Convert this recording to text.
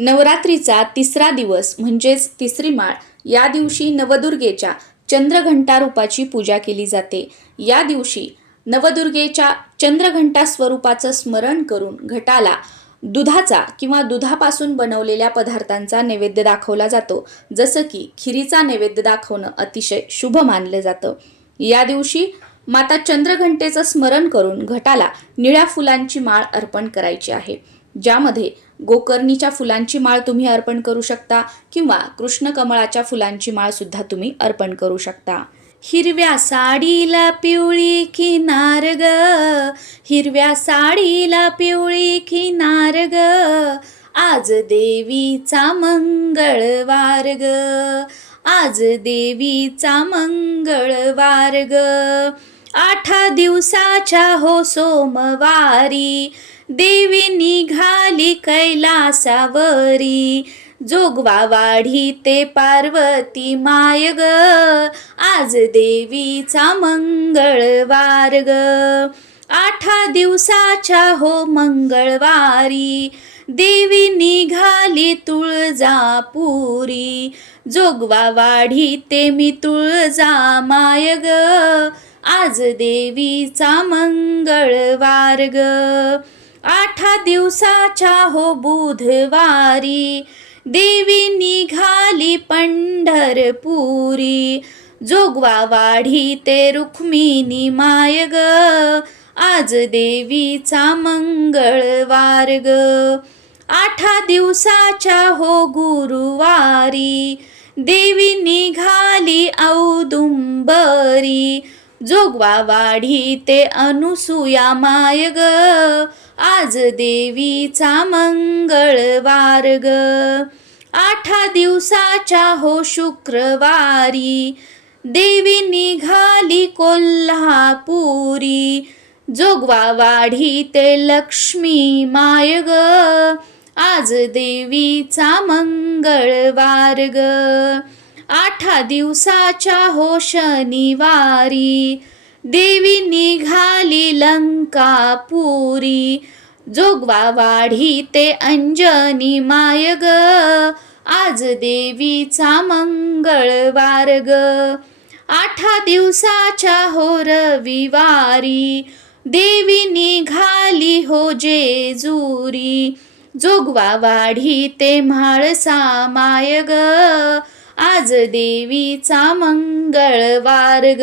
नवरात्रीचा तिसरा दिवस म्हणजेच तिसरी माळ या दिवशी नवदुर्गेच्या चंद्रघंटा रूपाची पूजा केली जाते. या दिवशी नवदुर्गेच्या चंद्रघंटा स्वरूपाचं स्मरण करून घटाला दुधाचा किंवा दुधापासून बनवलेल्या पदार्थांचा नैवेद्य दाखवला जातो जसं की खिरीचा नैवेद्य दाखवणं अतिशय शुभ मानलं जातं. या दिवशी माता चंद्रघंटेचं स्मरण करून घटाला निळ्या फुलांची माळ अर्पण करायची आहे. ज्यामध्ये गोकर्णीच्या फुलांची माळ तुम्ही अर्पण करू शकता किंवा कृष्ण कमळाच्या फुलांची माळ सुद्धा तुम्ही अर्पण करू शकता. हिरव्या साडीला पिवळी किनार ग. हिरव्या साडीला पिवळी किनार ग. आज देवीचा मंगळवार ग. आज देवीचा मंगळवार ग. आठा दिवसाच्या हो सोमवारी देवी निघाली कैलासावरी. जोगवा वाढी ते पार्वती माय ग. आज देवीचा मंगळवार ग. आठा दिवसाच्या हो मंगळवारी. देवी निघाली तुळजापुरी. जोगवा वाढी ते मी तुळजा माय ग. आज देवीचा मंगळवार ग. आठा दिवसाच्या हो बुधवारी. देवी निघाली पंढरपुरी. जोगवा वाढी ते रुक्मिणी माय ग आज देवीचा मंगळवार ग आठा दिवसाच्या हो गुरुवारी. देवी निघाली औदुंबरी. जोगवा वाढी ते अनुसूया माय ग आज देवीचा मंगळवार ग आठा दिवसाच्या हो शुक्रवारी. देवी निघाली कोल्हापुरी. जोगवा वाढी ते लक्ष्मी माय ग आज देवीचा मंगळवार ग आठा दिवसाच्या हो शनिवारी. देवी निघाली लंकापुरी. जोगवा वाढी ते अंजनी माय ग आज देवीचा मंगळवार ग आठा दिवसाच्या हो रविवारी. देवी निघाली हो जेजुरी. जोगवा वाढी ते म्हाळसा माय ग आज देवीचा मंगळवार ग